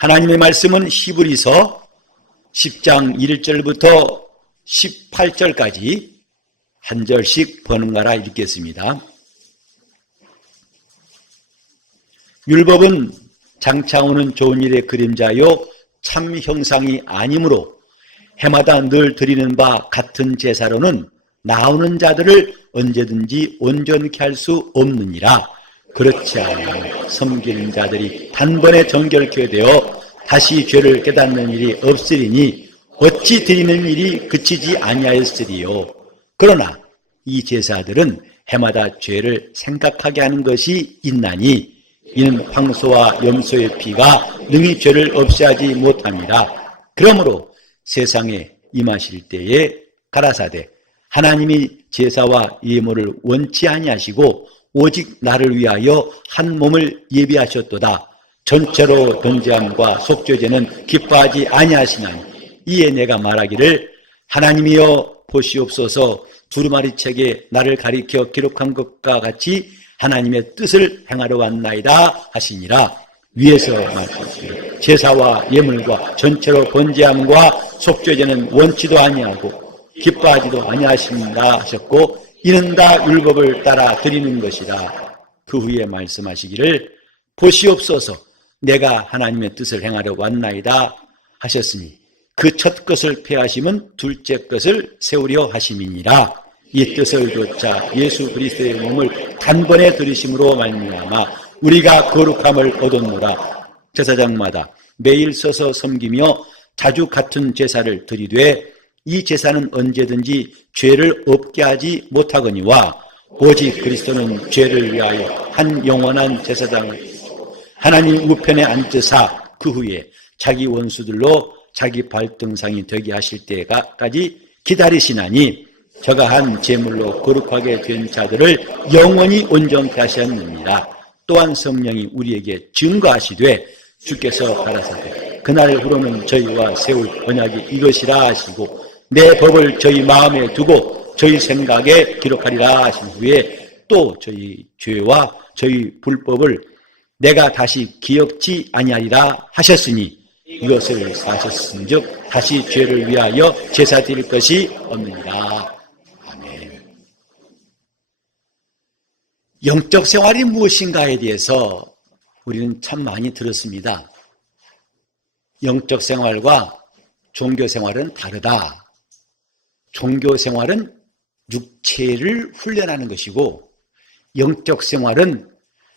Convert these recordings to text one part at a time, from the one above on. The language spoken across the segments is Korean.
하나님의 말씀은 히브리서 10장 1절부터 18절까지 한 절씩 번갈아 읽겠습니다. 율법은 장차 오는 좋은 일의 그림자요 참 형상이 아니므로 해마다 늘 드리는 바 같은 제사로는 나오는 자들을 언제든지 온전케 할 수 없느니라. 그렇지 않으면 섬기는 자들이 단번에 정결케 되어 다시 죄를 깨닫는 일이 없으리니 어찌 드리는 일이 그치지 아니하였으리요. 그러나 이 제사들은 해마다 죄를 생각하게 하는 것이 있나니 이는 황소와 염소의 피가 능히 죄를 없애하지 못합니다. 그러므로 세상에 임하실 때에 가라사대 하나님이 제사와 예물을 원치 아니하시고 오직 나를 위하여 한 몸을 예비하셨도다. 전체로 번제함과 속죄제는 기뻐하지 아니하시나니 이에 내가 말하기를 하나님이여 보시옵소서 두루마리 책에 나를 가리켜 기록한 것과 같이 하나님의 뜻을 행하러 왔나이다 하시니라. 위에서 말씀하시기를 제사와 예물과 전체로 번제함과 속죄제는 원치도 아니하고 기뻐하지도 아니하신다 하셨고 이는 다 율법을 따라 드리는 것이다. 그 후에 말씀하시기를 보시옵소서 내가 하나님의 뜻을 행하려 왔나이다 하셨으니 그 첫 것을 폐하심은 둘째 것을 세우려 하심이니라. 이 뜻을 조차 예수 그리스도의 몸을 단번에 들이심으로 말미암아 우리가 거룩함을 얻었노라. 제사장마다 매일 서서 섬기며 자주 같은 제사를 드리되 이 제사는 언제든지 죄를 없게 하지 못하거니와 오직 그리스도는 죄를 위하여 한 영원한 제사장을 하나님 우편에 앉으사 그 후에 자기 원수들로 자기 발등상이 되게 하실 때까지 기다리시나니 저가 한 제물로 거룩하게 된 자들을 영원히 온전케 하셨느니라. 또한 성령이 우리에게 증거하시되 주께서 가라사대 그날 후로는 저희와 세울 언약이 이것이라 하시고 내 법을 저희 마음에 두고 저희 생각에 기록하리라 하신 후에 또 저희 죄와 저희 불법을 내가 다시 기억지 아니하리라 하셨으니 이것을 사셨은즉 다시 죄를 위하여 제사 드릴 것이 없느니라. 아멘. 영적 생활이 무엇인가에 대해서 우리는 참 많이 들었습니다. 영적 생활과 종교 생활은 다르다. 종교 생활은 육체를 훈련하는 것이고 영적 생활은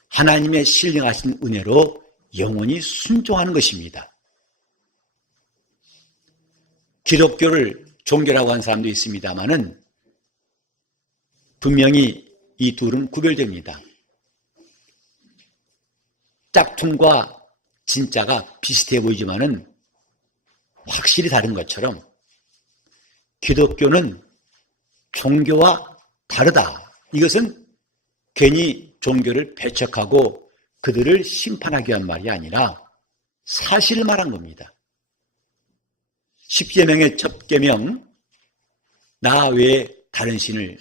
하나님의 신령하신 은혜로 영원히 순종하는 것입니다. 기독교를 종교라고 하는 사람도 있습니다만은 분명히 이 둘은 구별됩니다. 짝퉁과 진짜가 비슷해 보이지만은 확실히 다른 것처럼 기독교는 종교와 다르다. 이것은 괜히 종교를 배척하고 그들을 심판하기 위한 말이 아니라 사실을 말한 겁니다. 십계명의 첫 계명 나 외에 다른 신을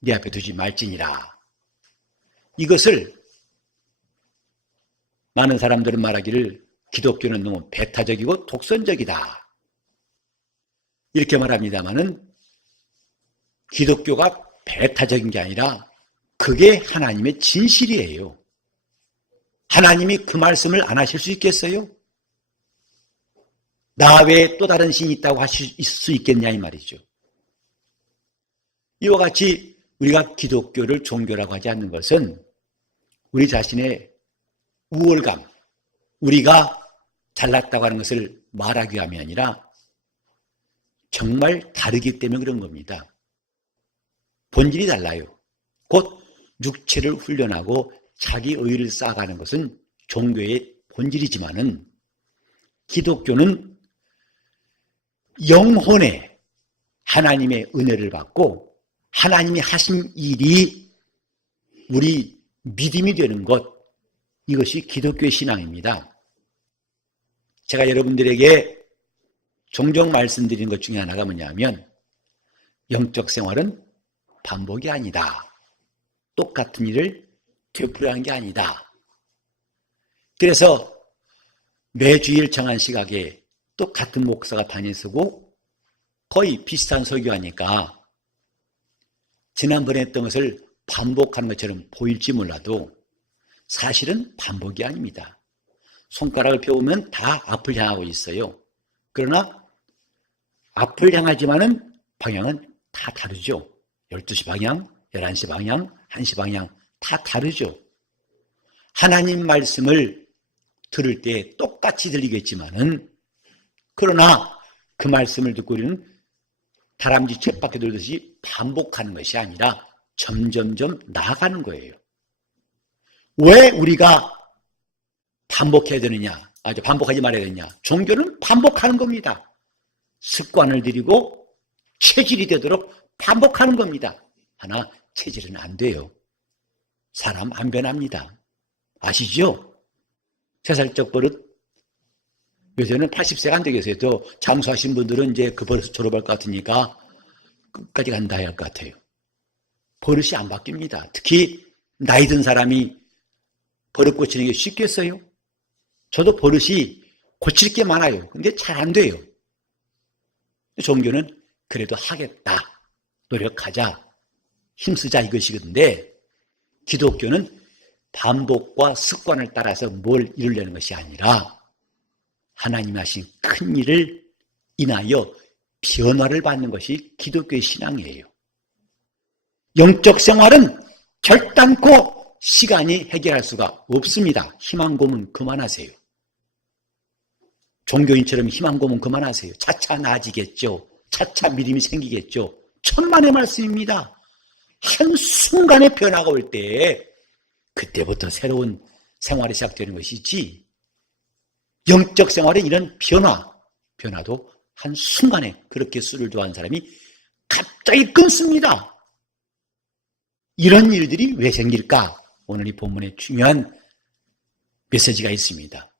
네 앞에 두지 말지니라. 이것을 많은 사람들은 말하기를 기독교는 너무 배타적이고 독선적이다. 이렇게 말합니다마는 기독교가 배타적인 게 아니라 그게 하나님의 진실이에요. 하나님이 그 말씀을 안 하실 수 있겠어요? 나 외에 또 다른 신이 있다고 하실 수 있겠냐 이 말이죠. 이와 같이 우리가 기독교를 종교라고 하지 않는 것은 우리 자신의 우월감, 우리가 잘났다고 하는 것을 말하기 위함이 아니라 정말 다르기 때문에 그런 겁니다. 본질이 달라요. 곧 육체를 훈련하고 자기 의의를 쌓아가는 것은 종교의 본질이지만은 기독교는 영혼에 하나님의 은혜를 받고 하나님이 하신 일이 우리 믿음이 되는 것, 이것이 기독교의 신앙입니다. 제가 여러분들에게 종종 말씀드린 것 중에 하나가 뭐냐면 영적 생활은 반복이 아니다. 똑같은 일을 되풀이하는 게 아니다. 그래서 매주일 정한 시각에 또 같은 목사가 다니시고 거의 비슷한 설교하니까 지난번에 했던 것을 반복하는 것처럼 보일지 몰라도 사실은 반복이 아닙니다. 손가락을 펴보면 다 앞을 향하고 있어요. 그러나 앞을 향하지만은 방향은 다 다르죠. 12시 방향, 11시 방향, 1시 방향 다 다르죠. 하나님 말씀을 들을 때 똑같이 들리겠지만은 그러나 그 말씀을 듣고 우리는 다람쥐 쳇바퀴 돌듯이 반복하는 것이 아니라 점점점 나아가는 거예요. 왜 우리가 반복해야 되느냐? 반복하지 말아야 되느냐? 종교는 반복하는 겁니다. 습관을 들이고 체질이 되도록 반복하는 겁니다. 하나 체질은 안 돼요. 사람 안 변합니다. 아시죠? 3살적 버릇 요새는 80세가 안 되겠어요. 또 장수하신 분들은 이제 그 버릇 졸업할 것 같으니까 끝까지 간다 해야 할 것 같아요. 버릇이 안 바뀝니다. 특히 나이 든 사람이 버릇 고치는 게 쉽겠어요? 저도 버릇이 고칠 게 많아요. 근데 잘 안 돼요. 종교는 그래도 하겠다. 노력하자. 힘쓰자 이것이건데 기독교는 반복과 습관을 따라서 뭘 이루려는 것이 아니라 하나님 하신 큰 일을 인하여 변화를 받는 것이 기독교의 신앙이에요. 영적 생활은 결단코 시간이 해결할 수가 없습니다. 희망 고문 그만하세요. 종교인처럼 희망 고문 그만하세요. 차차 나아지겠죠. 차차 믿음이 생기겠죠. 천만의 말씀입니다. 한순간에 변화가 올 때 그때부터 새로운 생활이 시작되는 것이지 영적 생활의 이런 변화도 한순간에 그렇게 술을 좋아하는 사람이 갑자기 끊습니다. 이런 일들이 왜 생길까? 오늘 이 본문에 중요한 메시지가 있습니다.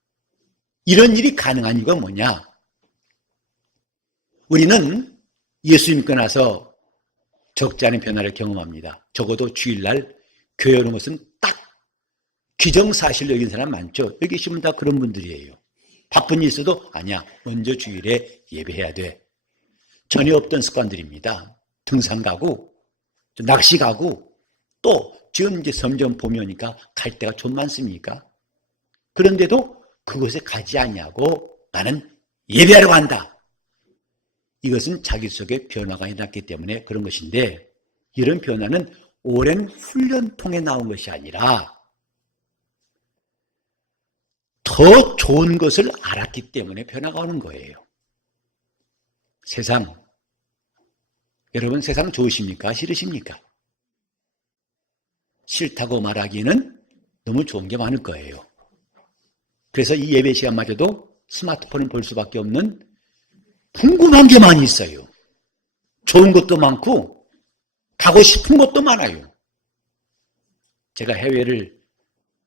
이런 일이 가능한 이유가 뭐냐? 우리는 예수 믿고 나서 적지 않은 변화를 경험합니다. 적어도 주일날 교회 오는 것은 딱 기정사실로 여긴 사람 많죠. 여기 계시면 다 그런 분들이에요. 바쁜 일 있어도 아니야. 먼저 주일에 예배해야 돼. 전혀 없던 습관들입니다. 등산 가고 낚시 가고 또 지금 이제 점점 봄이 오니까 갈 데가 좀 많습니까? 그런데도 그곳에 가지 않냐고 나는 예배하러 간다. 이것은 자기 속에 변화가 일어났기 때문에 그런 것인데 이런 변화는 오랜 훈련 통해 나온 것이 아니라 더 좋은 것을 알았기 때문에 변화가 오는 거예요. 여러분 세상 좋으십니까? 싫으십니까? 싫다고 말하기에는 너무 좋은 게 많을 거예요. 그래서 이 예배 시간마저도 스마트폰을 볼 수밖에 없는 궁금한 게 많이 있어요. 좋은 것도 많고 가고 싶은 것도 많아요. 제가 해외를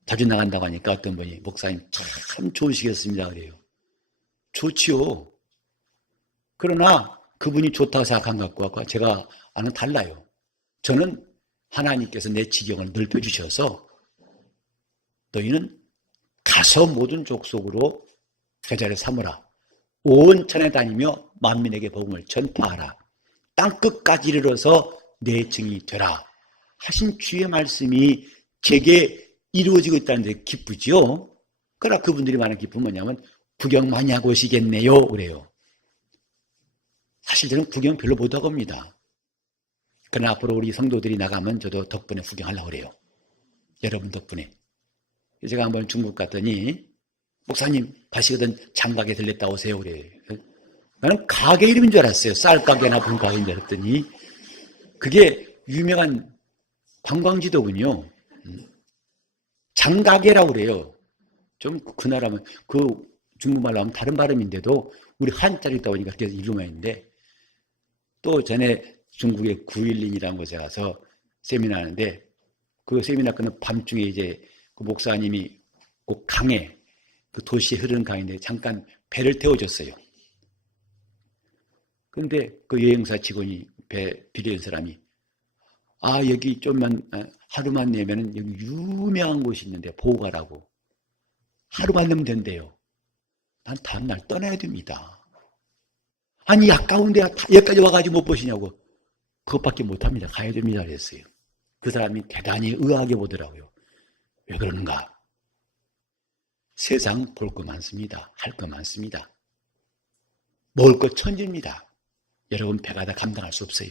자주 나간다고 하니까 어떤 분이 목사님 참 좋으시겠습니다 그래요. 좋지요. 그러나 그분이 좋다고 생각한 것과 제가 아는 달라요. 저는 하나님께서 내 지경을 넓혀주셔서 너희는 가서 모든 족속으로 제자를 삼으라. 온 천에 다니며 만민에게 복음을 전파하라. 땅끝까지 이르러서 내 증이 되라. 하신 주의 말씀이 제게 이루어지고 있다는 데 기쁘지요. 그러나 그분들이 말하는 기쁨은 뭐냐면 구경 많이 하고 오시겠네요 그래요. 사실 저는 구경 별로 못하고 옵니다. 그러나 앞으로 우리 성도들이 나가면 저도 덕분에 구경하려고 그래요. 여러분 덕분에. 제가 한번 중국 갔더니 목사님 가시거든 장가게 들렸다 오세요 그래요. 나는 가게 이름인 줄 알았어요. 쌀가게나 분가게인 줄 알았더니 그게 유명한 관광지도군요. 장가게라고 그래요. 좀 그 나라면 그 중국말로 하면 다른 발음인데도 우리 한자로 있다 보니까 그게 이름이 있는데 또 전에 중국의 9.11이라는 곳에 가서 세미나 하는데 그 세미나 끝나면 밤중에 이제 그 목사님이 그 강에 그 도시에 흐르는 강인데 잠깐 배를 태워줬어요. 근데 그 여행사 직원이 배 빌려준 사람이 여기 좀만 하루만 내면은 여기 유명한 곳이 있는데 보고 가라고. 하루만 내면 된대요. 난 다음날 떠나야 됩니다. 아니, 아까운데 여기까지 와가지고 못 보시냐고. 그것밖에 못합니다. 가야 됩니다. 그랬어요. 그 사람이 대단히 의아하게 보더라고요. 왜 그런가? 세상 볼 거 많습니다. 할 거 많습니다. 먹을 것 천지입니다. 여러분 배가 다 감당할 수 없어요.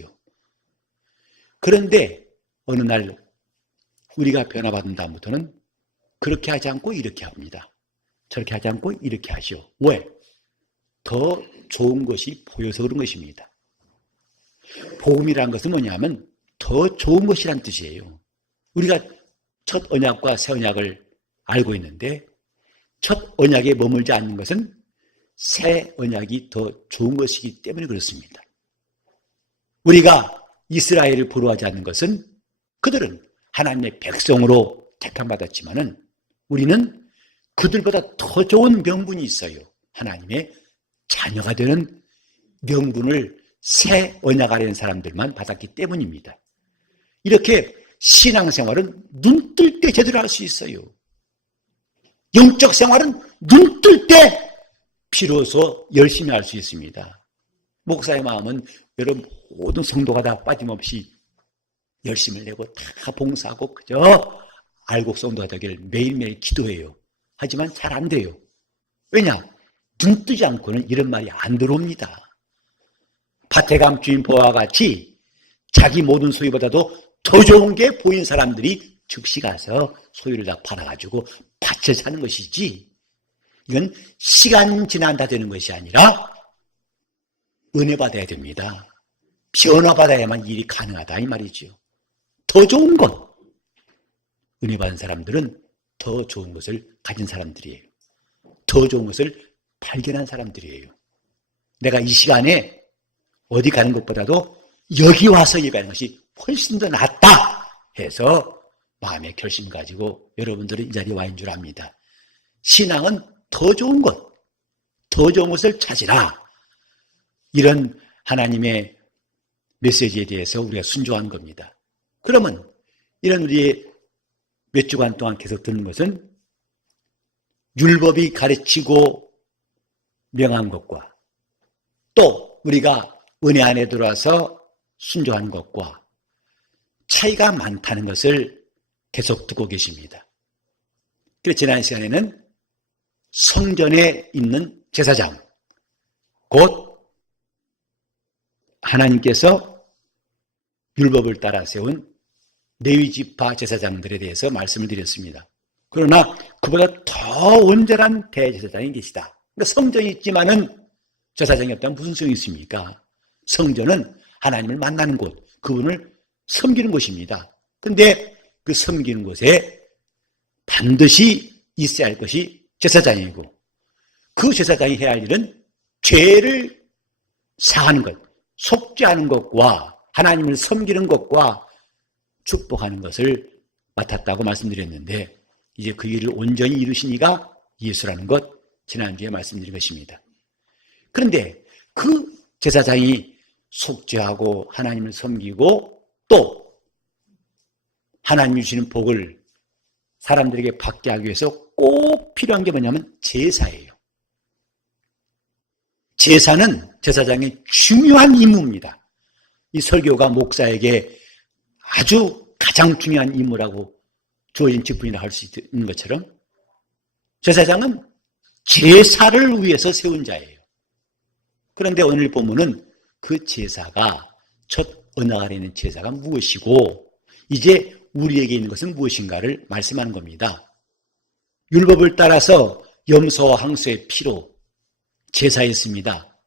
그런데 어느 날 우리가 변화받은 다음부터는 그렇게 하지 않고 이렇게 합니다. 저렇게 하지 않고 이렇게 하시오. 왜? 더 좋은 것이 보여서 그런 것입니다. 복음이라는 것은 뭐냐면 더 좋은 것이란 뜻이에요. 우리가 첫 언약과 새 언약을 알고 있는데 첫 언약에 머물지 않는 것은 새 언약이 더 좋은 것이기 때문에 그렇습니다. 우리가 이스라엘을 부러워하지 않는 것은 그들은 하나님의 백성으로 택함받았지만은 우리는 그들보다 더 좋은 명분이 있어요. 하나님의 자녀가 되는 명분을 새 언약 아래 있는 사람들만 받았기 때문입니다. 이렇게 신앙생활은 눈 뜰 때 제대로 할 수 있어요. 영적 생활은 눈 뜰 때 비로소 열심히 할 수 있습니다. 목사의 마음은 여러분 모든 성도가 다 빠짐없이 열심을 내고 다 봉사하고 그저 알곡 성도가 되기를 매일매일 기도해요. 하지만 잘 안 돼요. 왜냐? 눈 뜨지 않고는 이런 말이 안 들어옵니다. 밭에감 주인보와 같이 자기 모든 소유보다도 더 좋은 게 보인 사람들이 즉시 가서 소유를 다 팔아가지고 밭을 사는 것이지, 이건 시간 지난다 되는 것이 아니라 은혜 받아야 됩니다. 변화 받아야만 일이 가능하다 이 말이죠. 더 좋은 것, 은혜 받은 사람들은 더 좋은 것을 가진 사람들이에요. 더 좋은 것을 발견한 사람들이에요. 내가 이 시간에 어디 가는 것보다도 여기 와서 예배하는 것이 훨씬 더 낫다 해서 마음의 결심 가지고 여러분들은 이 자리에 와 있는 줄 압니다. 신앙은 더 좋은 것, 더 좋은 것을 찾으라. 이런 하나님의 메시지에 대해서 우리가 순종한 겁니다. 그러면 이런 우리의 몇 주간 동안 계속 듣는 것은 율법이 가르치고 명한 것과 또 우리가 은혜 안에 들어와서 순종한 것과 차이가 많다는 것을 계속 듣고 계십니다. 그래서 지난 시간에는 성전에 있는 제사장, 곧 하나님께서 율법을 따라 세운 레위지파 제사장들에 대해서 말씀을 드렸습니다. 그러나 그보다 더 온전한 대제사장이 계시다. 그러니까 성전이 있지만은 제사장이 없다면 무슨 소용이 있습니까? 성전은 하나님을 만나는 곳, 그분을 섬기는 곳입니다. 그런데 그 섬기는 곳에 반드시 있어야 할 것이 제사장이고, 그 제사장이 해야 할 일은 죄를 사하는 것, 속죄하는 것과 하나님을 섬기는 것과 축복하는 것을 맡았다고 말씀드렸는데, 이제 그 일을 온전히 이루신 이가 예수라는 것 지난주에 말씀드린 것입니다. 그런데 그 제사장이 속죄하고 하나님을 섬기고 또 하나님이 주시는 복을 사람들에게 받게 하기 위해서 꼭 필요한 게 뭐냐면 제사예요. 제사는 제사장의 중요한 임무입니다. 이 설교가 목사에게 아주 가장 중요한 임무라고 주어진 직분이라 할 수 있는 것처럼 제사장은 제사를 위해서 세운 자예요. 그런데 오늘 본문은 그 제사가 첫 언약 아래 있는 제사가 무엇이고 이제 우리에게 있는 것은 무엇인가를 말씀하는 겁니다. 율법을 따라서 염소와 항소의 피로 제사했습니다.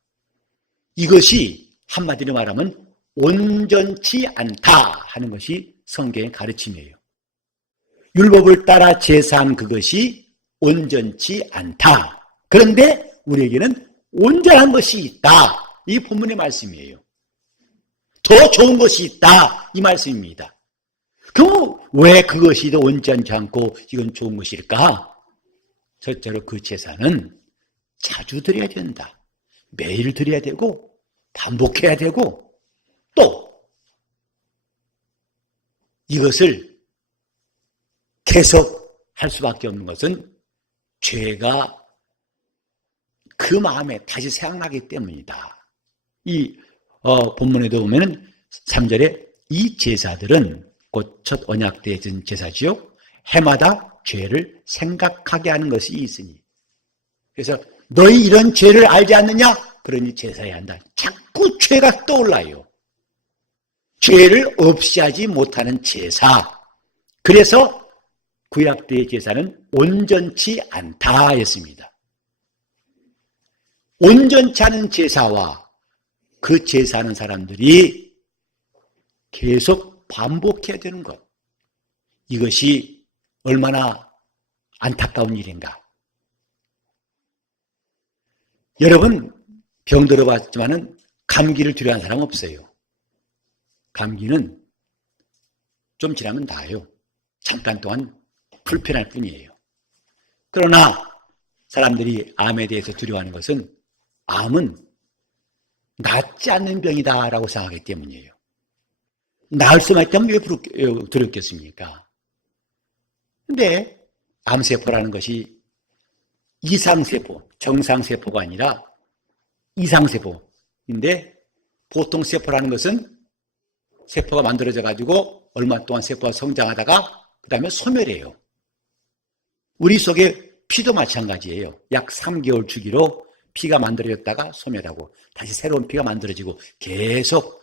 이것이 한마디로 말하면 온전치 않다 하는 것이 성경의 가르침이에요. 율법을 따라 제사한 그것이 온전치 않다. 그런데 우리에게는 온전한 것이 있다. 이 본문의 말씀이에요. 더 좋은 것이 있다. 이 말씀입니다. 그럼 왜 그것이 더 온전치 않고 이건 좋은 것일까? 첫째로 그 제사는 자주 드려야 된다. 매일 드려야 되고 반복해야 되고 또 이것을 계속 할 수밖에 없는 것은 죄가 그 마음에 다시 생각나기 때문이다. 이 본문에도 보면 3절에 이 제사들은 곧 첫 언약 때 진 제사지요. 해마다 죄를 생각하게 하는 것이 있으니. 그래서 너희 이런 죄를 알지 않느냐? 그러니 제사해야 한다. 자꾸 죄가 떠올라요. 죄를 없이 하지 못하는 제사. 그래서 구약 때의 제사는 온전치 않다 했습니다. 온전치 않은 제사와 그 제사하는 사람들이 계속 반복해야 되는 것. 이것이 얼마나 안타까운 일인가. 여러분 병 들어봤지만은 감기를 두려워하는 사람 없어요. 감기는 좀 지나면 나아요. 잠깐 동안 불편할 뿐이에요. 그러나 사람들이 암에 대해서 두려워하는 것은 암은 낫지 않는 병이다라고 생각하기 때문이에요. 나을 수만 있다면 왜 두렵겠습니까? 근데 암세포라는 것이 이상세포, 정상세포가 아니라 이상세포인데 보통 세포라는 것은 세포가 만들어져 가지고 얼마 동안 세포가 성장하다가 그 다음에 소멸해요. 우리 속에 피도 마찬가지예요. 약 3개월 주기로 피가 만들어졌다가 소멸하고 다시 새로운 피가 만들어지고 계속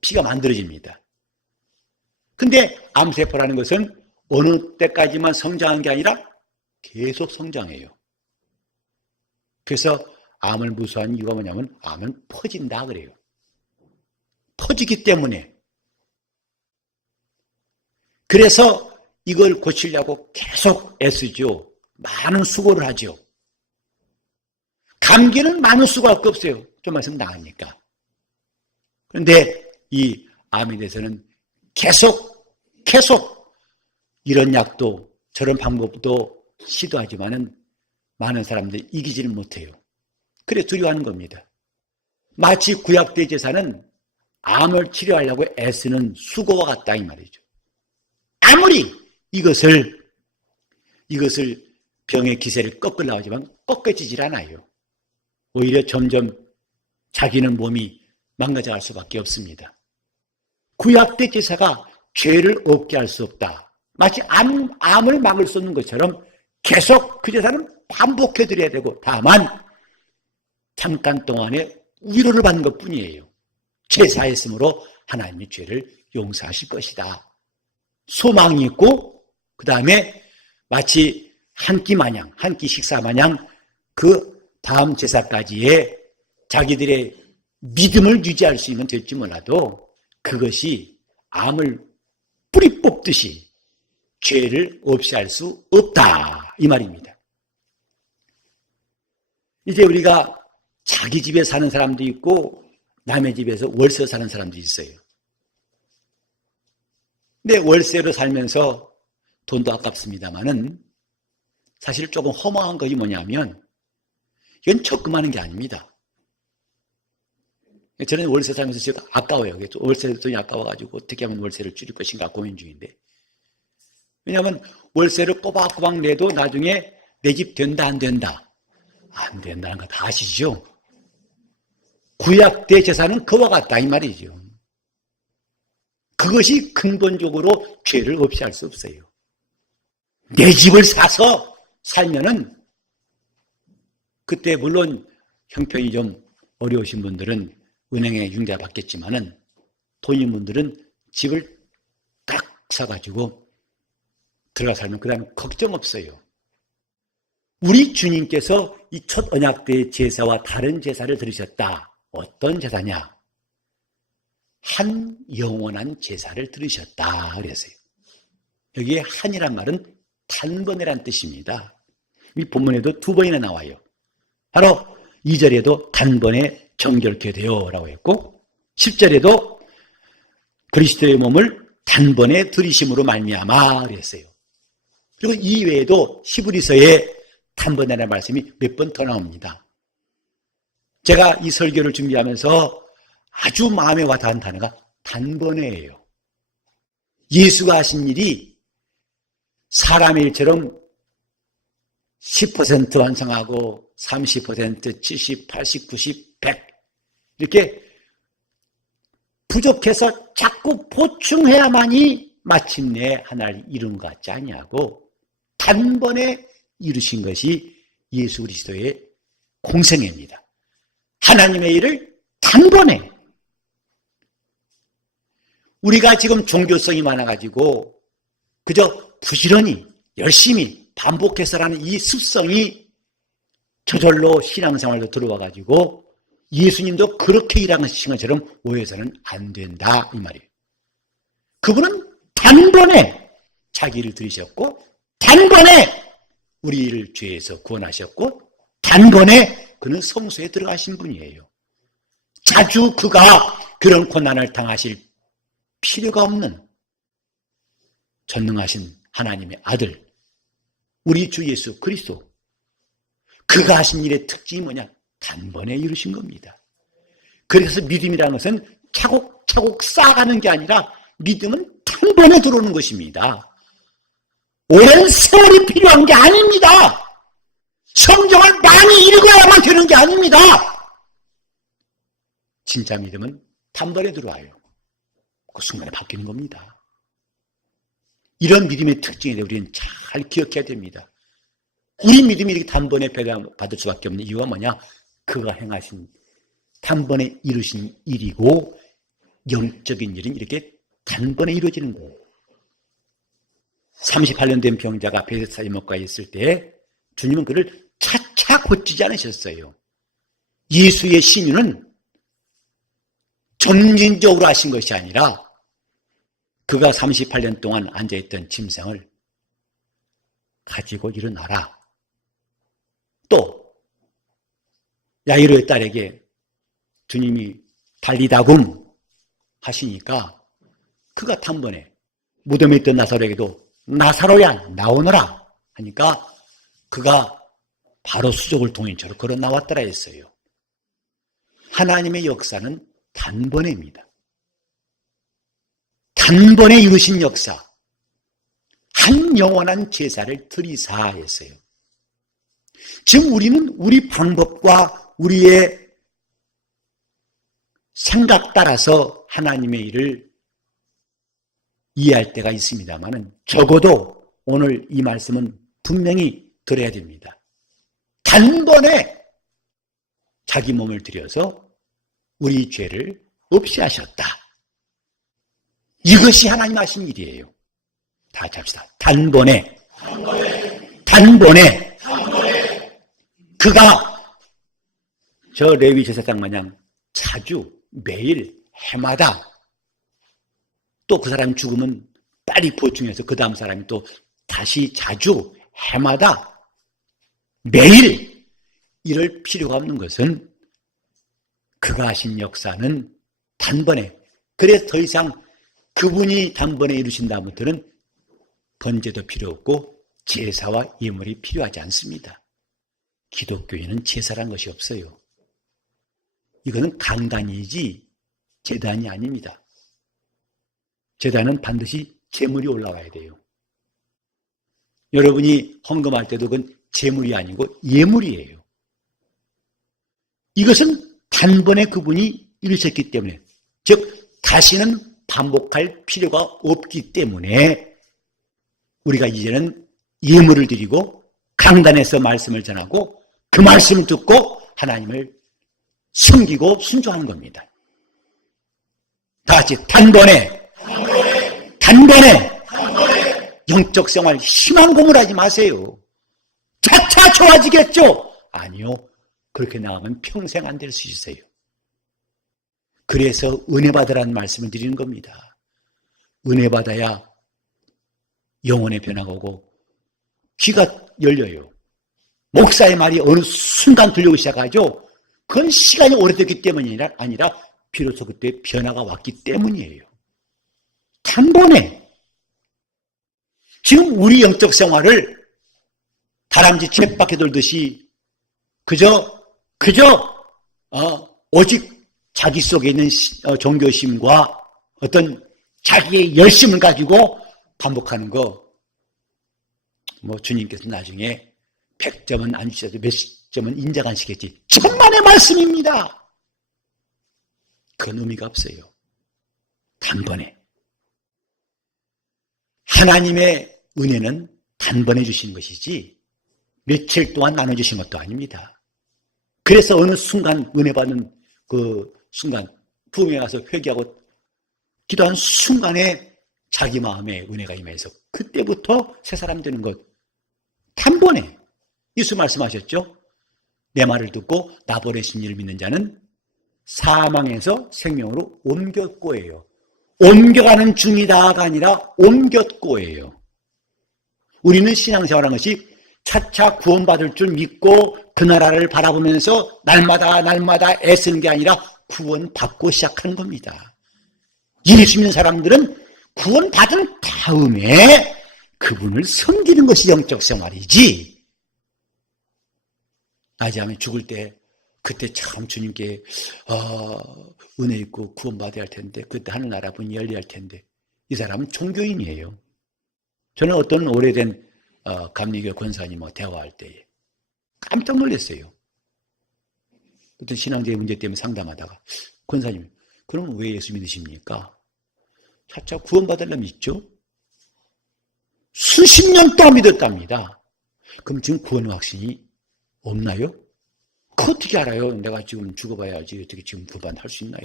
피가 만들어집니다. 근데 암세포라는 것은 어느 때까지만 성장한 게 아니라 계속 성장해요. 그래서 암을 무서워하는 이유가 뭐냐면 암은 퍼진다 그래요. 퍼지기 때문에. 그래서 이걸 고치려고 계속 애쓰죠. 많은 수고를 하죠. 감기는 많은 수고할 거 없어요. 좀 있으면 나으니까. 그런데 이 암에 대해서는 계속 이런 약도 저런 방법도 시도하지만은 많은 사람들이 이기지를 못해요. 그래 두려워하는 겁니다. 마치 구약대 제사는 암을 치료하려고 애쓰는 수고와 같다 이 말이죠. 아무리 이것을 병의 기세를 꺾으려고 하지만 꺾여지질 않아요. 오히려 점점 자기는 몸이 망가져갈 수밖에 없습니다. 구약대 제사가 죄를 없게 할 수 없다. 마치 암을 막을 수 없는 것처럼 계속 그 제사는 반복해드려야 되고 다만 잠깐 동안에 위로를 받는 것뿐이에요. 제사했으므로 하나님이 죄를 용서하실 것이다. 소망이 있고 그 다음에 마치 한 끼 식사 마냥 그 다음 제사까지의 자기들의 믿음을 유지할 수 있는 될지 몰라도 그것이 암을 뿌리 뽑듯이 죄를 없이 할 수 없다 이 말입니다. 이제 우리가 자기 집에 사는 사람도 있고 남의 집에서 월세 사는 사람도 있어요. 근데 월세로 살면서 돈도 아깝습니다만은 사실 조금 허망한 것이 뭐냐면 이건 적금하는 게 아닙니다. 저는 월세 살면서 제가 아까워요. 월세 돈이 아까워가지고 어떻게 하면 월세를 줄일 것인가 고민 중인데 왜냐하면 월세를 꼬박꼬박 내도 나중에 내 집 된다 안 된다? 안 된다는 거 다 아시죠? 구약대 제사는 그와 같다 이 말이죠. 그것이 근본적으로 죄를 없이 할 수 없어요. 내 집을 사서 살면은 그때 물론 형편이 좀 어려우신 분들은 은행에 융자 받겠지만은 돈인 분들은 집을 딱 사가지고 들어가 살면 그 다음에 걱정 없어요. 우리 주님께서 이 첫 언약 때의 제사와 다른 제사를 들으셨다. 어떤 제사냐? 한 영원한 제사를 들으셨다 그랬어요. 여기에 한이란 말은 단번에란 뜻입니다. 이 본문에도 2번이나 나와요. 바로 2절에도 단번에 정결케 되어라고 했고 10절에도 그리스도의 몸을 단번에 들이심으로 말미암아 그랬어요. 그리고 이 외에도 히브리서에 단번에라는 말씀이 몇 번 더 나옵니다. 제가 이 설교를 준비하면서 아주 마음에 와닿은 단어가 단번에예요. 예수가 하신 일이 사람의 일처럼 10% 완성하고 30%, 70, 80, 90, 100 이렇게 부족해서 자꾸 보충해야만이 마침내 하나를 이룬 것 같지 아니하고 단번에 이루신 것이 예수 그리스도의 공생애입니다. 하나님의 일을 단번에. 우리가 지금 종교성이 많아가지고 그저 부지런히 열심히 반복해서라는 이 습성이 저절로 신앙생활로 들어와가지고 예수님도 그렇게 일하신 것처럼 오해서는 안 된다 이 말이에요. 그분은 단번에 자기를 들이셨고 단번에 우리를 죄에서 구원하셨고 단번에 그는 성소에 들어가신 분이에요. 자주 그가 그런 고난을 당하실 필요가 없는 전능하신 하나님의 아들 우리 주 예수 그리스도, 그가 하신 일의 특징이 뭐냐? 단번에 이루신 겁니다. 그래서 믿음이라는 것은 차곡차곡 쌓아가는 게 아니라 믿음은 단번에 들어오는 것입니다. 오랜 세월이 필요한 게 아닙니다. 성경을 많이 읽어야만 되는 게 아닙니다. 진짜 믿음은 단번에 들어와요. 그 순간에 바뀌는 겁니다. 이런 믿음의 특징에 대해 우리는 잘 기억해야 됩니다. 우리 믿음이 이렇게 단번에 배려받을 수밖에 없는 이유가 뭐냐? 그가 행하신 단번에 이루신 일이고 영적인 일은 이렇게 단번에 이루어지는 거예요. 38년 된 병자가 베데스다 이목가에 있을 때 주님은 그를 차차 고치지 않으셨어요. 예수의 신유는 점진적으로 하신 것이 아니라 그가 38년 동안 앉아있던 짐승을 가지고 일어나라. 또 야이로의 딸에게 주님이 달리다굼 하시니까 그가 단번에 무덤에 있던 나사로에게도 나사로야 나오너라 하니까 그가 바로 수족을 동인처럼 걸어 나왔더라 했어요. 하나님의 역사는 단번에입니다. 단번에 이루신 역사, 한 영원한 제사를 들이사 했어요. 지금 우리는 우리 방법과 우리의 생각 따라서 하나님의 일을 이해할 때가 있습니다만 적어도 오늘 이 말씀은 분명히 들어야 됩니다. 단번에 자기 몸을 들여서 우리 죄를 없이 하셨다. 이것이 하나님 하신 일이에요. 다 같이 합시다. 단번에. 그가 저 레위 제사장 마냥 자주 매일 해마다 또 그 사람이 죽으면 빨리 보충해서 그 다음 사람이 또 다시 자주 해마다 매일 이럴 필요가 없는 것은 그가 하신 역사는 단번에, 그래서 더 이상 그분이 단번에 이루신 다음부터는 번제도 필요 없고 제사와 예물이 필요하지 않습니다. 기독교에는 제사란 것이 없어요. 이거는 강단이지 제단이 아닙니다. 제단은 반드시 제물이 올라와야 돼요. 여러분이 헌금할 때도 그건 제물이 아니고 예물이에요. 이것은 단번에 그분이 이루셨기 때문에, 즉 다시는 반복할 필요가 없기 때문에 우리가 이제는 예물을 드리고 강단에서 말씀을 전하고 그 말씀을 듣고 하나님을 섬기고 순종하는 겁니다. 다 같이 단번에 영적 생활 희망 고문하지 마세요. 차차 좋아지겠죠? 아니요. 그렇게 나가면 평생 안 될 수 있어요. 그래서 은혜 받으라는 말씀을 드리는 겁니다. 은혜 받아야 영혼의 변화가 오고 귀가 열려요. 목사의 말이 어느 순간 들려오기 시작하죠. 그건 시간이 오래됐기 때문이 아니라 비로소 그때 변화가 왔기 때문이에요. 단번에. 지금 우리 영적 생활을 다람쥐 쳇바퀴 돌듯이 그저 오직 자기 속에 있는 종교심과 어떤 자기의 열심을 가지고 반복하는 거, 주님께서 나중에 100점은 안 주셔도 점은 인정하시겠지. 천만의 말씀입니다. 그건 의미가 없어요. 단번에. 하나님의 은혜는 단번에 주시는 것이지 며칠 동안 나눠주신 것도 아닙니다. 그래서 어느 순간 은혜 받는 그 순간 부흥에 가서 회개하고 기도한 순간에 자기 마음에 은혜가 임해서 그때부터 새 사람 되는 것. 단번에. 예수 말씀하셨죠? 내 말을 듣고 나 보내신 이를 믿는 자는 사망에서 생명으로 옮겼고예요. 옮겨가는 중이다가 아니라 옮겼고예요. 우리는 신앙생활한 것이 차차 구원받을 줄 믿고 그 나라를 바라보면서 날마다 애쓰는 게 아니라 구원받고 시작하는 겁니다. 예수 믿는 사람들은 구원받은 다음에 그분을 섬기는 것이 영적 생활이지. 나중에 죽을 때 그때 참 주님께 은혜 있고 구원받아야 할 텐데 그때 하늘나라 문이 열려야 할 텐데 이 사람은 종교인이에요. 저는 어떤 오래된 감리교 권사님하고 대화할 때 깜짝 놀랐어요. 어떤 신앙적인 문제 때문에 상담하다가 권사님, 그럼 왜 예수 믿으십니까? 차차 구원받으려면 믿죠? 수십 년 동안 믿었답니다. 그럼 지금 구원 확신이 없나요? 그거 어떻게 알아요? 내가 지금 죽어봐야지 어떻게 지금 구원할 수 있나요?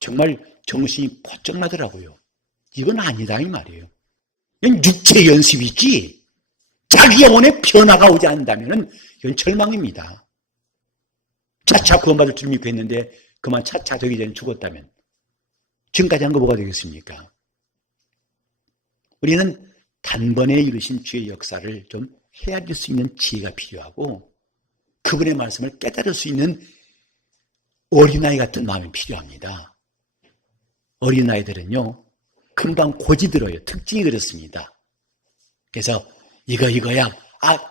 정말 정신이 번쩍 나더라고요. 이건 아니다 이 말이에요. 그냥 육체 연습이지 자기 영혼에 변화가 오지 않는다면 이건 절망입니다. 차차 구원받을 줄 믿고 했는데 그만 차차 저기 전에 죽었다면 지금까지 한 거 뭐가 되겠습니까? 우리는 단번에 이루신 주의 역사를 좀 헤아릴 수 있는 지혜가 필요하고 그분의 말씀을 깨달을 수 있는 어린아이 같은 마음이 필요합니다. 어린아이들은요 금방 고지들어요. 특징이 그렇습니다. 그래서 이거야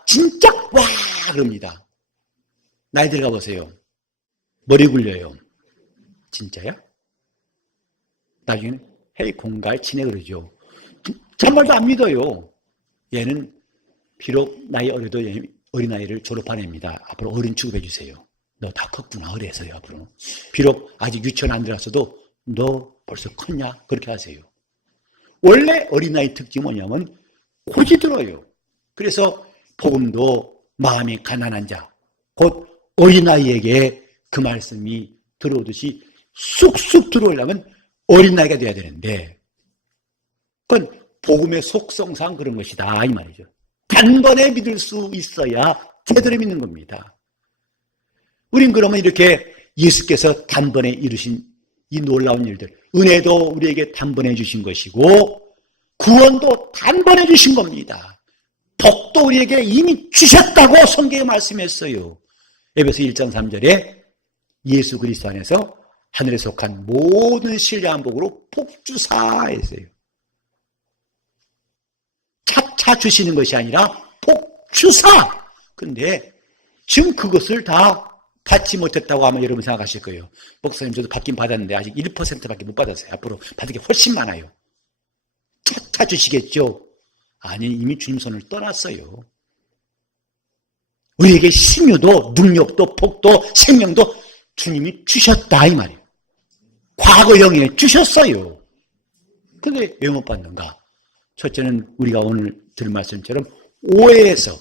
진짜 와 그럽니다. 나이 들어가 보세요. 머리 굴려요. 진짜야? 나중에는 헤이 공갈 치네 그러죠. 정말도 안 믿어요. 얘는 비록 나이 어려도 어린아이를 졸업한 애입니다. 앞으로 어린 취급해 주세요. 너 다 컸구나 어려서요 앞으로. 비록 아직 유치원 안 들어왔어도 너 벌써 컸냐? 그렇게 하세요. 원래 어린아이 특징이 뭐냐면 고지들어요. 그래서 복음도 마음이 가난한 자, 곧 어린아이에게 그 말씀이 들어오듯이 쑥쑥 들어오려면 어린아이가 돼야 되는데 그건 복음의 속성상 그런 것이다 이 말이죠. 단번에 믿을 수 있어야 제대로 믿는 겁니다. 우린 그러면 이렇게 예수께서 단번에 이루신 이 놀라운 일들, 은혜도 우리에게 단번에 주신 것이고 구원도 단번에 주신 겁니다. 복도 우리에게 이미 주셨다고 성경에 말씀했어요. 에베소 1장 3절에 예수 그리스도 안에서 하늘에 속한 모든 신령한 복으로 복주사 했어요. 차차 주시는 것이 아니라 복주사. 근데 지금 그것을 다 받지 못했다고 아마 여러분 생각하실 거예요. 목사님 저도 받긴 받았는데 아직 1%밖에 못 받았어요. 앞으로 받을 게 훨씬 많아요. 차차 주시겠죠? 아니 이미 주님 손을 떠났어요. 우리에게 신유도 능력도 복도 생명도 주님이 주셨다 이 말이에요. 과거형에 주셨어요. 근데 왜 못 받는가? 첫째는 우리가 오늘 들은 말씀처럼 오해해서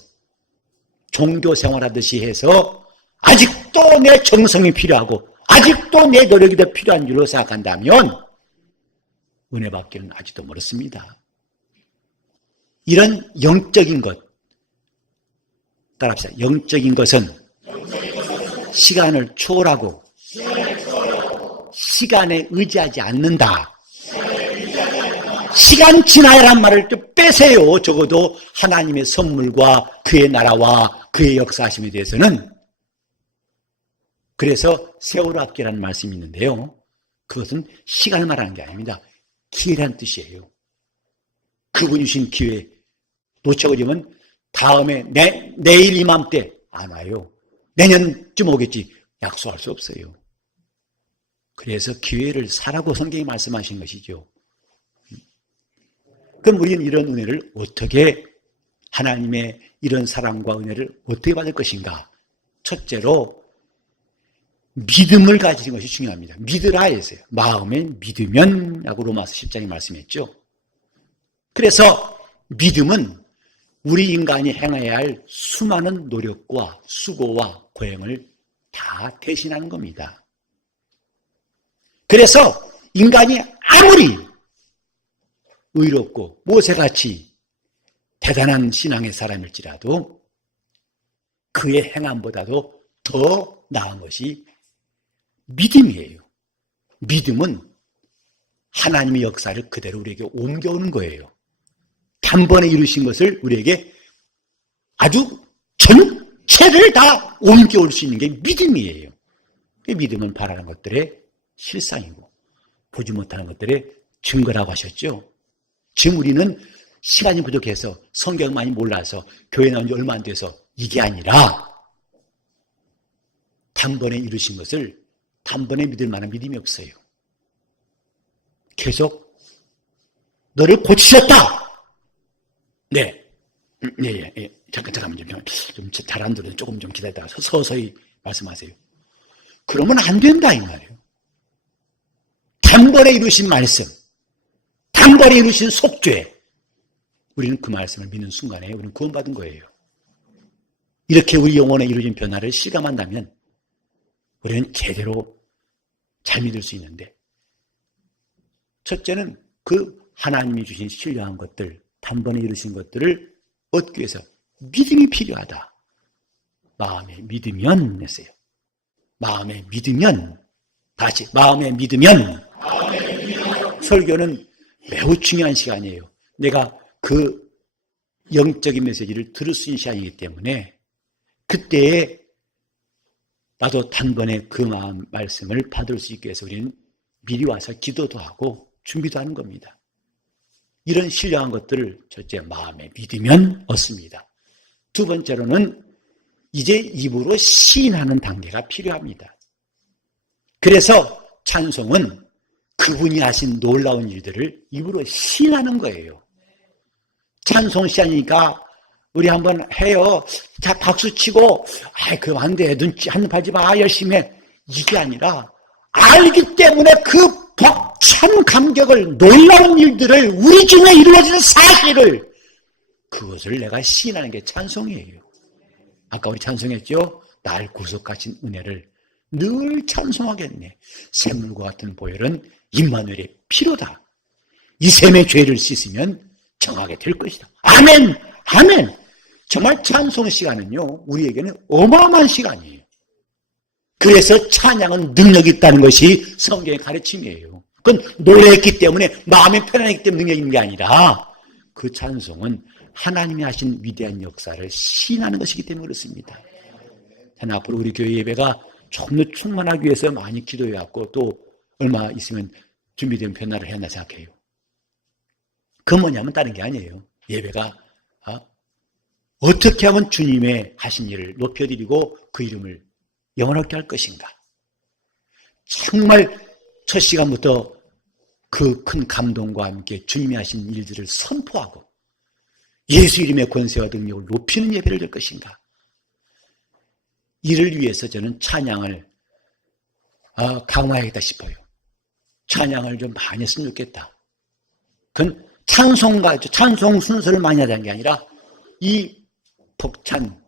종교 생활하듯이 해서 아직도 내 정성이 필요하고 아직도 내 노력이 더 필요한 줄로 생각한다면 은혜 받기는 아직도 멀었습니다. 이런 영적인 것 따라합시다. 영적인 것은 시간을 초월하고 시간에 의지하지 않는다. 시간 지나야란 말을 좀 빼세요. 적어도 하나님의 선물과 그의 나라와 그의 역사하심에 대해서는. 그래서 세월호 학기라는 말씀이 있는데요. 그것은 시간을 말하는 게 아닙니다. 기회란 뜻이에요. 그분이 주신 기회 놓쳐버리면 다음에 내일 이맘때 안 와요. 내년쯤 오겠지. 약속할 수 없어요. 그래서 기회를 사라고 성경이 말씀하신 것이죠. 그럼 우리는 이런 은혜를 어떻게 하나님의 이런 사랑과 은혜를 어떻게 받을 것인가? 첫째로 믿음을 가지는 것이 중요합니다. 믿으라 했어요. 마음에 믿으면 라고 로마서 10장에 말씀했죠. 그래서 믿음은 우리 인간이 행해야 할 수많은 노력과 수고와 고행을 다 대신하는 겁니다. 그래서 인간이 아무리 의롭고 모세같이 대단한 신앙의 사람일지라도 그의 행함보다도 더 나은 것이 믿음이에요. 믿음은 하나님의 역사를 그대로 우리에게 옮겨오는 거예요. 단번에 이루신 것을 우리에게 아주 전체를 다 옮겨올 수 있는 게 믿음이에요. 믿음은 바라는 것들의 실상이고 보지 못하는 것들의 증거라고 하셨죠. 지금 우리는 시간이 부족해서 성경 많이 몰라서 교회 나온 지 얼마 안 돼서 이게 아니라 단번에 이루신 것을 단번에 믿을 만한 믿음이 없어요. 계속 너를 고치셨다. 네. 예. 잠깐만 좀 잘 안 들어요. 조금 좀 기다리다가 서서히 말씀하세요. 그러면 안 된다 이 말이에요. 단번에 이루신 말씀, 단번에 이루신 속죄, 우리는 그 말씀을 믿는 순간에 우리는 구원받은 거예요. 이렇게 우리 영혼에 이루어진 변화를 실감한다면 우리는 제대로 잘 믿을 수 있는데, 첫째는 그 하나님이 주신 신령한 것들, 단번에 이루신 것들을 얻기 위해서 믿음이 필요하다. 마음에 믿으면 했어요. 마음에 믿으면, 다시 마음에 믿으면. 설교는 매우 중요한 시간이에요. 내가 그 영적인 메시지를 들을 수 있는 시간이기 때문에 그때에 나도 단번에 그 마음 말씀을 받을 수 있게 해서 우리는 미리 와서 기도도 하고 준비도 하는 겁니다. 이런 신령한 것들을 첫째 마음에 믿으면 얻습니다. 두 번째로는 이제 입으로 시인하는 단계가 필요합니다. 그래서 찬송은 그분이 하신 놀라운 일들을 입으로 시인하는 거예요. 찬송 시간이니까 우리 한번 해요. 자, 박수 치고, 그럼 안 돼. 눈치 한눈 팔지 마. 열심히 해. 이게 아니라, 알기 때문에 그 벅찬 감격을, 놀라운 일들을, 우리 중에 이루어지는 사실을, 그것을 내가 시인하는 게 찬송이에요. 아까 우리 찬송했죠? 날 구속하신 은혜를 늘 찬송하겠네. 샘물과 같은 보혈은 임마누엘의 피로다. 이 샘의 죄를 씻으면 정하게 될 것이다. 아멘! 아멘! 정말 찬송 시간은요, 우리에게는 어마어마한 시간이에요. 그래서 찬양은 능력이 있다는 것이 성경의 가르침이에요. 그건 노래했기 때문에, 마음이 편안했기 때문에 능력이 있는 게 아니라, 그 찬송은 하나님이 하신 위대한 역사를 시인하는 것이기 때문에 그렇습니다. 앞으로 우리 교회 예배가 조금 더 충만하기 위해서 많이 기도해왔고, 또 얼마 있으면 준비된 변화를 해야 한다 생각해요. 그 뭐냐면 다른 게 아니에요. 예배가 어떻게 하면 주님의 하신 일을 높여드리고 그 이름을 영원하게 할 것인가. 정말 첫 시간부터 그 큰 감동과 함께 주님이 하신 일들을 선포하고 예수 이름의 권세와 능력을 높이는 예배를 될 것인가. 이를 위해서 저는 찬양을 강화해야겠다 싶어요. 찬양을 좀 많이 했으면 좋겠다. 그건 찬송 순서를 많이 하자는 게 아니라 이 벅찬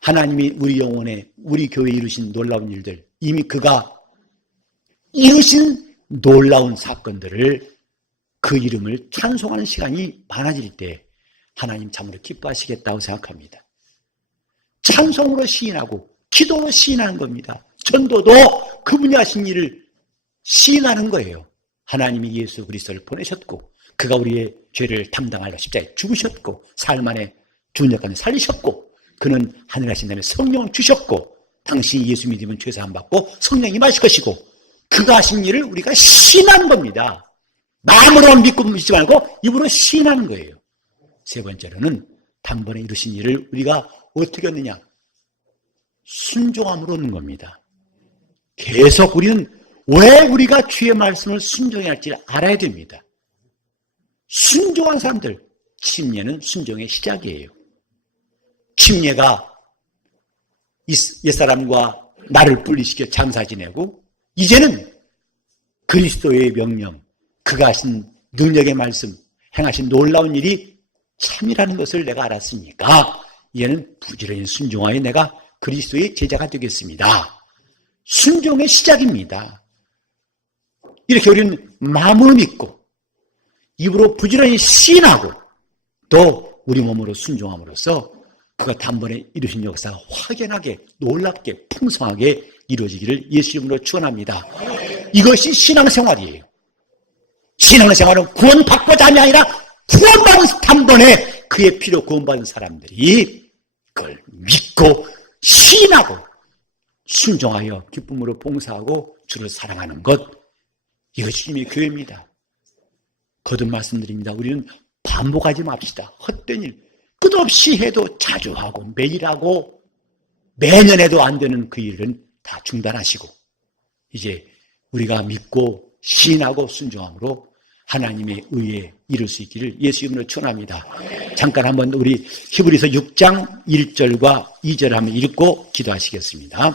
하나님이 우리 영혼에 우리 교회에 이루신 놀라운 일들, 이미 그가 이루신 놀라운 사건들을 그 이름을 찬송하는 시간이 많아질 때 하나님 참으로 기뻐하시겠다고 생각합니다. 찬송으로 시인하고 기도로 시인하는 겁니다. 전도도 그분이 하신 일을 시인하는 거예요. 하나님이 예수 그리스도를 보내셨고 그가 우리의 죄를 담당하려 십자가에 죽으셨고 사흘 만에 죽은 자까지 살리셨고 그는 하늘에 가신 다음에 성령을 주셨고 당신이 예수 믿으면 죄사함 받고 성령이 임하실 것이고 그가 하신 일을 우리가 시인하는 겁니다. 마음으로만 믿고 믿지 말고 입으로 시인하는 거예요. 세 번째로는 단번에 이루신 일을 우리가 어떻게 얻느냐? 순종함으로 얻는 겁니다. 계속 우리는 왜 우리가 주의 말씀을 순종해야 할지를 알아야 됩니다. 순종한 사람들, 침례는 순종의 시작이에요. 침례가 옛사람과 나를 분리시켜 장사 지내고 이제는 그리스도의 명령, 그가 하신 능력의 말씀, 행하신 놀라운 일이 참이라는 것을 내가 알았으니까 이제는 부지런히 순종하여 내가 그리스도의 제자가 되겠습니다. 순종의 시작입니다. 이렇게 우리는 마음으로 믿고 입으로 부지런히 시인하고 또 우리 몸으로 순종함으로써 그가 단번에 이루신 역사가 확연하게 놀랍게 풍성하게 이루어지기를 예수 이름으로 축원합니다. 이것이 신앙생활이에요. 신앙생활은 구원받고자 함이 아니라 구원받은 단번에 그의 피로 구원받은 사람들이 그걸 믿고 시인하고 순종하여 기쁨으로 봉사하고 주를 사랑하는 것, 이것이 주님의 교회입니다. 거듭 말씀드립니다. 우리는 반복하지 맙시다. 헛된 일 끝없이 해도 자주 하고 매일 하고 매년 해도 안 되는 그 일은 다 중단하시고 이제 우리가 믿고 시인하고 순종함으로 하나님의 의에 이룰 수 있기를 예수 이름으로 축원합니다. 잠깐 한번 우리 히브리서 6장 1절과 2절 한번 읽고 기도하시겠습니다.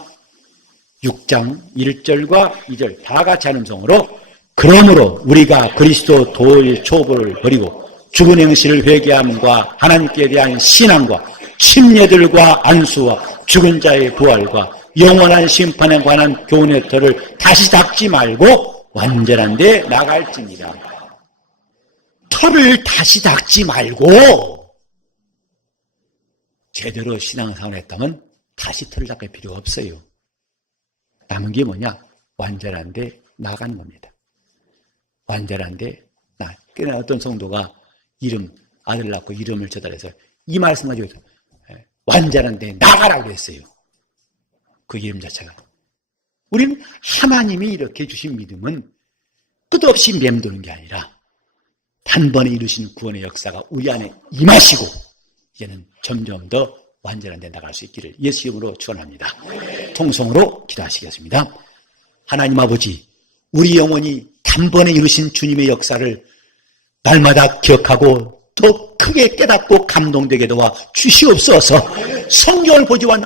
6장 1절과 2절 다 같이 하는 성으로 그러므로 우리가 그리스도 도의 초보를 버리고 죽은 행실을 회개함과 하나님께 대한 신앙과 침례들과 안수와 죽은 자의 부활과 영원한 심판에 관한 교훈의 터를 다시 닦지 말고 완전한 데 나갈지니라. 터를 다시 닦지 말고 제대로 신앙생활을 했다면 다시 터를 닦을 필요가 없어요. 남은 게 뭐냐? 완전한 데 나가는 겁니다. 완전한 데 어떤 성도가 아들 낳고 이름을 전달해서 이 말씀 가지고 완전한 데 나가라고 했어요. 그 이름 자체가. 우리는 하나님이 이렇게 주신 믿음은 끝없이 맴도는 게 아니라 단번에 이루신 구원의 역사가 우리 안에 임하시고 이제는 점점 더 완전한 데 나갈 수 있기를 예수 이름으로 축원합니다. 통성으로 기도하시겠습니다. 하나님 아버지, 우리 영혼이 단번에 이루신 주님의 역사를 날마다 기억하고 더 크게 깨닫고 감동되게 도와 주시옵소서. 성경을 보지만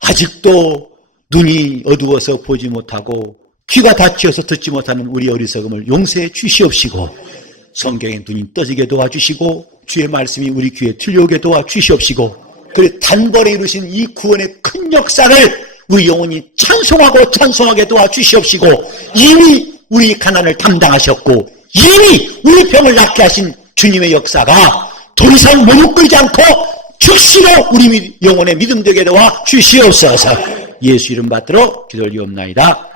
아직도 눈이 어두워서 보지 못하고 귀가 닫혀서 듣지 못하는 우리 어리석음을 용서해 주시옵시고 성경의 눈이 떠지게 도와주시고 주의 말씀이 우리 귀에 들려오게 도와주시옵시고 그리고 단번에 이루신 이 구원의 큰 역사를 우리 영혼이 찬송하게 도와주시옵시고 이미 우리 가난을 담당하셨고 이미 우리 병을 낫게 하신 주님의 역사가 더 이상 머뭇거리지 않고 즉시로 우리 영혼의 믿음 되게 도와 주시옵소서. 예수 이름 받들어 기도를 이옵나이다.